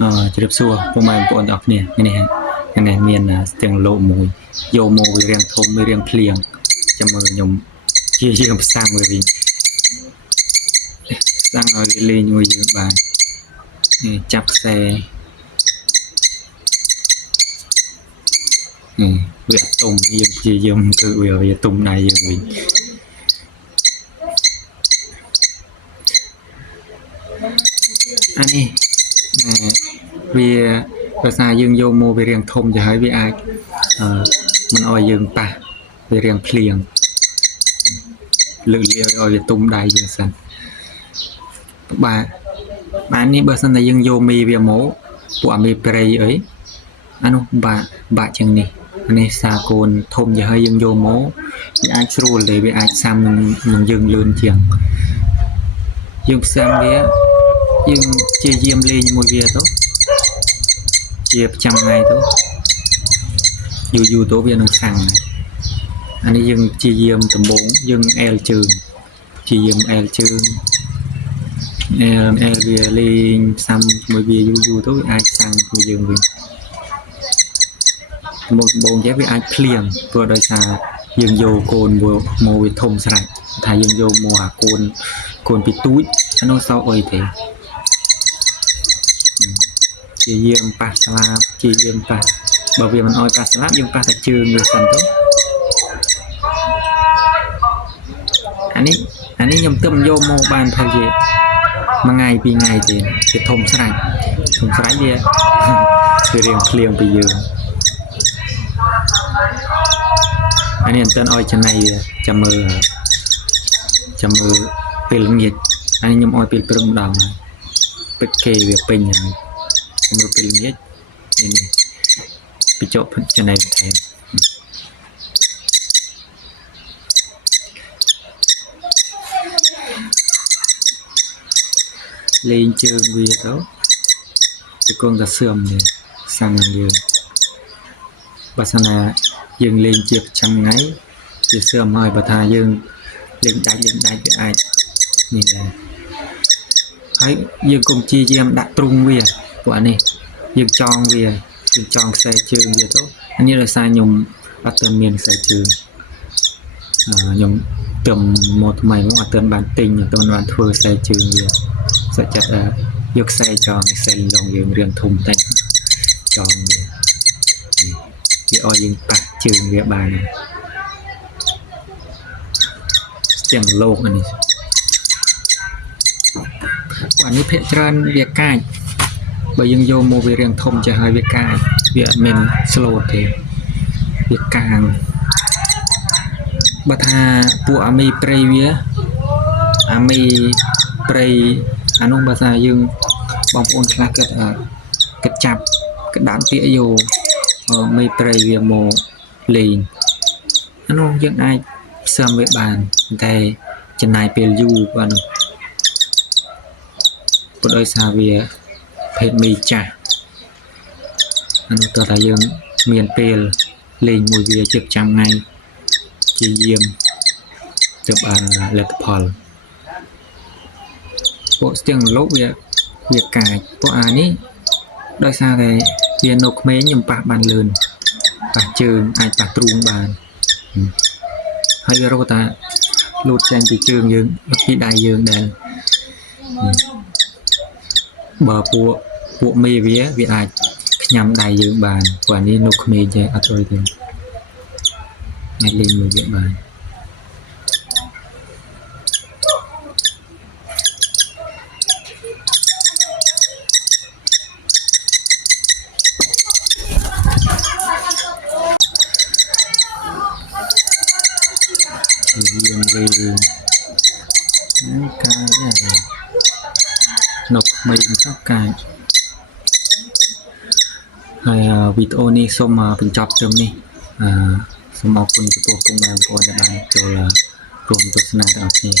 ជ្រាបសួរពុកម៉ែបងប្អូនទាំងអស់គ្នានេះនេះមានស្ទាំងលោមួយយកមកវារៀងធំវារៀងភ្លៀងចាំមើលខ្ញុំជាយើងផ្សាំងមើលវិញផ្សាំងឲ្យលេងមួយយើងបានចាប់ខ្សែវាទុំយើងជាយើងគឺវាទុំដៃយើងវិញអានេះវាភាសាយើងយកមកវារៀងធំទៅហើយវាអាចមិនអោយយើងប៉ះវារៀងភ្លៀងលើកលាឲ្យវាទុំដៃយើងសិនបាទនេះបើសិនតែយើងយកមីវាមកពួកអាមីព្រៃអីអានោះបាក់ជាងនេះនេះសាកូនធំទៅហើយយើងយកមកវាអាចស្រួលទេវាអាចសាំនឹងយើងលឿនជាងយើងផ្សាំវាយើងជាយាមលេងមួយវាទៅជាប្រចាំថ្ងៃទៅយូរទៅវានឹងខាំងអានេះយើងជាយាមដំបងយើងអែលជើងជាយាមអែលជើងអែលវាលេងផ្សាំមួយវាយូរទៅវាអាចខាំងមួយយើងវិញដំបងចេះវាអាចភ្លៀងព្រោះដោយសារយើងយកកូនមកវាធំស្រេចថាយើងយកមកអាកូនពីទូចអានោះសោកអីទេជាយាមប៉ះស្លាបជាយាមប៉ះបើវាមិនអោយប៉ះស្លាបយើងប៉ះតែជើងវាសិនទៅអានេះខ្ញុំទឹមយកមកបានថាជាមួយថ្ងៃពីរថ្ងៃទេវាធំស្រេចវារៀងភ្លៀងពីយើងអានេះអត់ទាន់អោយចំណៃវាចាំមើលពេលល្ងាចអានេះខ្ញុំអោយពេលព្រឹកម្ដងពេជ្រគេវាពេញហើយមើលពេលល្ងាចនេះពីចុកចំណៃថែមលេងជើងវាទៅវាគង់តែសឿមនេះសាំងយើងបើសិនណាយើងលេងជាប្រចាំថ្ងៃវាសឿមហើយបើថាយើងលេងដាច់វាអាចនេះដែរហើយយើងកុំជាយាមដាក់ទ្រុងវាពួកអានេះយើងចងខ្សែជើងវាទៅអានេះដោយសារខ្ញុំអត់ទាន់មានខ្សែជើងខ្ញុំទឹមមកថ្មីមកអត់ទាន់បានទិញអត់ទាន់បានធ្វើខ្សែជើងវាសុខចិត្តយកខ្សែចងខ្សែលងយើងរៀងធំតែចងវាឲ្យយើងប៉ះជើងវាបានស្ទាំងលោកអានេះភាគច្រើនវាកាចបើយើងយកមកវារៀងធំចាស់ហើយវាកាចវាអត់មានស្លូតទេវាកាងបើថាពួកអាមីព្រៃវាអាមីព្រៃអានោះបើថាយើងបងប្អូនខ្លះគាត់ចាប់ក្តាន់ពាកយកមីព្រៃវាមកលេងអានោះយើងអាចផ្សំវាបានតែចំណាយពេលយូរបាទនោះព្រោះដោយសារវាភេទមីចាស់អានោះតើថាយើងមានពេលលេងមួយវាជាប្រចាំថ្ងៃជាយាមទៅបានលទ្ធផលពួកស្ទាំងលោកវាកាចពួកអានេះដោយសារតែវានៅក្មេងខ្ញុំប៉ះបានលឿនប៉ះជើងអាចប៉ះទ្រូងបានហើយវារកថាលូតចេញពីជើងយើងពីដៃយើងដែរបើពួកមេវាអាចញ៉ាំដៃយើងបានព្រោះអានេះនៅក្មេងចេះអត់អុយទេអាចលេងមួយវាបានយើងលេងកាយនៅក្មេងទៅកាយហើយវីដេអូនេះសូមបញ្ចប់ត្រឹមនេះសូមអរគុណចំពោះពុកម៉ែបងប្អូនដែលបានចូលរួមទស្សនាទាំងអស់គ្នា